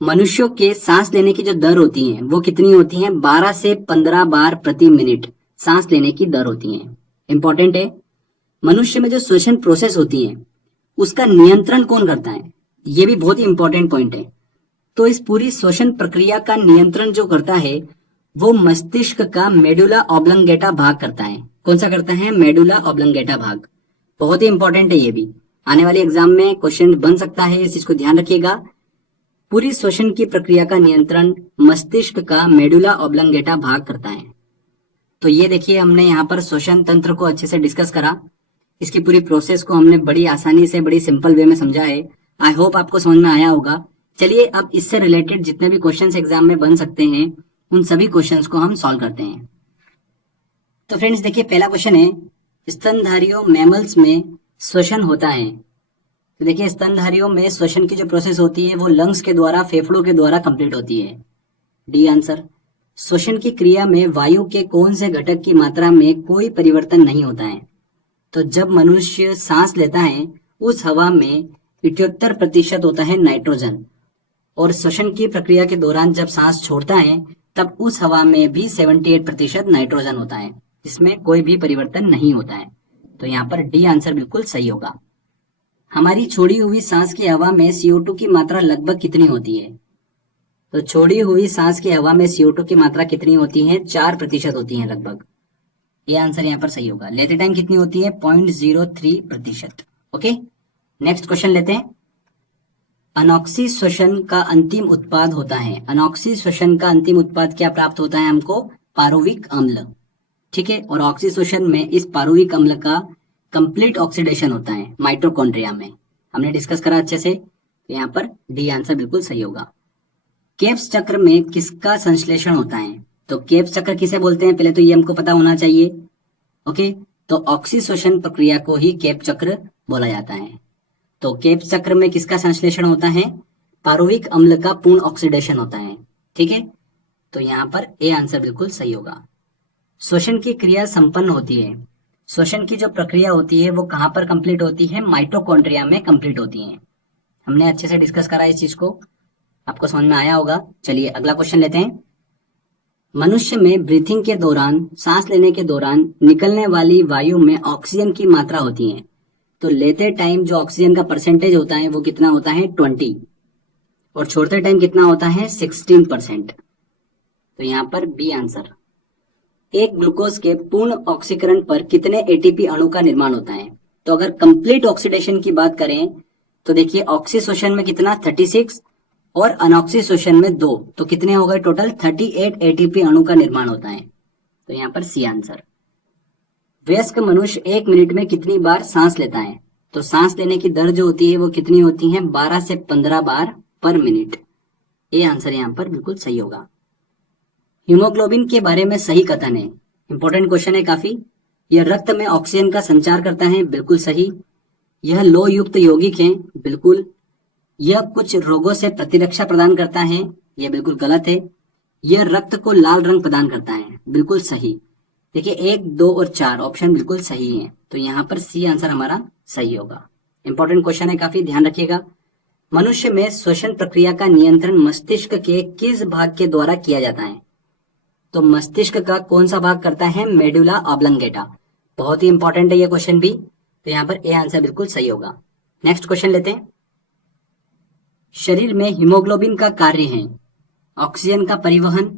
मनुष्यों के सांस लेने की जो दर होती है वो कितनी होती है? 12 से 15 बार प्रति मिनट सांस लेने की दर होती है। इंपॉर्टेंट है। मनुष्य में जो श्वसन प्रोसेस होती है उसका नियंत्रण कौन करता है? ये भी बहुत ही इंपॉर्टेंट पॉइंट है। तो इस पूरी श्वसन प्रक्रिया का नियंत्रण जो करता है वो मस्तिष्क का मेडुला ऑब्लंगेटा भाग करता है। कौन सा करता है? मेडुला ऑब्लंगेटा भाग। बहुत ही इंपॉर्टेंट है ये भी। आने वाले एग्जाम में क्वेश्चन बन सकता है, इस चीज को ध्यान रखिएगा। पूरी श्वसन की प्रक्रिया का नियंत्रण मस्तिष्क का मेडुला ऑब्लंगेटा भाग करता है। तो ये देखिए, हमने यहाँ पर श्वसन तंत्र को अच्छे से डिस्कस करा। इसकी पूरी प्रोसेस को हमने बड़ी आसानी से, बड़ी सिंपल वे में समझा है। आई होप आपको समझ में आया होगा। चलिए अब इससे रिलेटेड जितने भी क्वेश्चंस एग्जाम में बन सकते हैं उन सभी क्वेश्चंस को हम सॉल्व करते हैं। तो फ्रेंड्स देखिए, पहला क्वेश्चन है, स्तनधारियों मैमल्स में श्वसन होता है। तो देखिए, स्तनधारियों में श्वसन की जो प्रोसेस होती है वो लंग्स के द्वारा, फेफड़ों के द्वारा कंप्लीट होती है। D answer. श्वसन की क्रिया में वायु के कौन से घटक की मात्रा में कोई परिवर्तन नहीं होता है? तो जब मनुष्य सांस लेता है उस हवा में 78% होता है नाइट्रोजन, और श्वसन की प्रक्रिया के दौरान जब सांस छोड़ता है तब उस हवा में भी 78% नाइट्रोजन होता है। इसमें कोई भी परिवर्तन नहीं होता है। तो यहाँ पर डी आंसर बिल्कुल सही होगा। हमारी छोड़ी हुई सांस की हवा में CO2 की मात्रा लगभग कितनी होती है? तो छोड़ी हुई सांस की हवा में CO2 की मात्रा कितनी होती है? 4% होती है लगभग। ये आंसर यहाँ पर सही होगा। लेते टाइम कितनी होती है? 0.03%। ओके, नेक्स्ट क्वेश्चन लेते हैं। अनॉक्सी श्वसन का अंतिम उत्पाद होता है। अनॉक्सी श्वसन का अंतिम उत्पाद क्या प्राप्त होता है हमको? पारुविक अम्ल। ठीक है, और ऑक्सी श्वसन में इस पारुविक अम्ल का कंप्लीट ऑक्सीडेशन होता है माइटोकॉन्ड्रिया में। हमने डिस्कस करा अच्छे से। तो यहाँ पर डी आंसर बिल्कुल सही होगा। केप्स चक्र में किसका संश्लेषण होता है? तो केप्स चक्र किसे बोलते हैं? पहले तो ये हमको पता होना चाहिए। ओके, तो ऑक्सीश्वसन प्रक्रिया को ही केप चक्र बोला जाता है। तो केप्स चक्र में किसका संश्लेषण होता है? पारुविक अम्ल का पूर्ण ऑक्सीडेशन होता है। ठीक है, तो यहाँ पर ए आंसर बिल्कुल सही होगा। श्वसन की क्रिया संपन्न होती है। श्वसन की जो प्रक्रिया होती है वो कहाँ पर कंप्लीट होती है? माइटोकॉन्ड्रिया में कंप्लीट होती है। हमने अच्छे से डिस्कस करा इस चीज को, आपको समझ में आया होगा। चलिए अगला क्वेश्चन लेते हैं। मनुष्य में ब्रीथिंग के दौरान, सांस लेने के दौरान निकलने वाली वायु में ऑक्सीजन की मात्रा होती है। तो लेते टाइम जो ऑक्सीजन का परसेंटेज होता है वो कितना होता है? 20, और छोड़ते टाइम कितना होता है? 16%। तो यहाँ पर बी आंसर। एक ग्लूकोज के पूर्ण ऑक्सीकरण पर कितने एटीपी अणु का निर्माण होता है? तो अगर कंप्लीट ऑक्सीडेशन की बात करें तो देखिए, ऑक्सीश्वसन में कितना? 36, और अनऑक्सीश्वसन में 2, तो कितने हो गए टोटल? 38 एटीपी अणु का निर्माण होता है। तो यहाँ पर सी आंसर। वयस्क मनुष्य 1 मिनट में कितनी बार सांस लेता है? तो सांस लेने की दर जो होती है वो कितनी होती है? 12 से 15 बार पर मिनट। ये आंसर यहाँ पर बिल्कुल सही होगा। हीमोग्लोबिन के बारे में सही कथन है। इंपॉर्टेंट क्वेश्चन है काफी। यह रक्त में ऑक्सीजन का संचार करता है, बिल्कुल सही। यह लोह युक्त यौगिक है, बिल्कुल। यह कुछ रोगों से प्रतिरक्षा प्रदान करता है, यह बिल्कुल गलत है। यह रक्त को लाल रंग प्रदान करता है, बिल्कुल सही। देखिए 1, 2 और 4 ऑप्शन बिल्कुल सही है। तो यहाँ पर सी आंसर हमारा सही होगा। इंपॉर्टेंट क्वेश्चन है काफी, ध्यान रखिएगा। मनुष्य में श्वसन प्रक्रिया का नियंत्रण मस्तिष्क के किस भाग के द्वारा किया जाता है? तो मस्तिष्क का कौन सा भाग करता है? Medulla oblongata. बहुत ही इंपॉर्टेंट है ये क्वेश्चन भी। तो यहाँ पर ए आंसर बिल्कुल सही होगा। नेक्स्ट क्वेश्चन लेते हैं। शरीर में हीमोग्लोबिन का कार्य है ऑक्सीजन का परिवहन,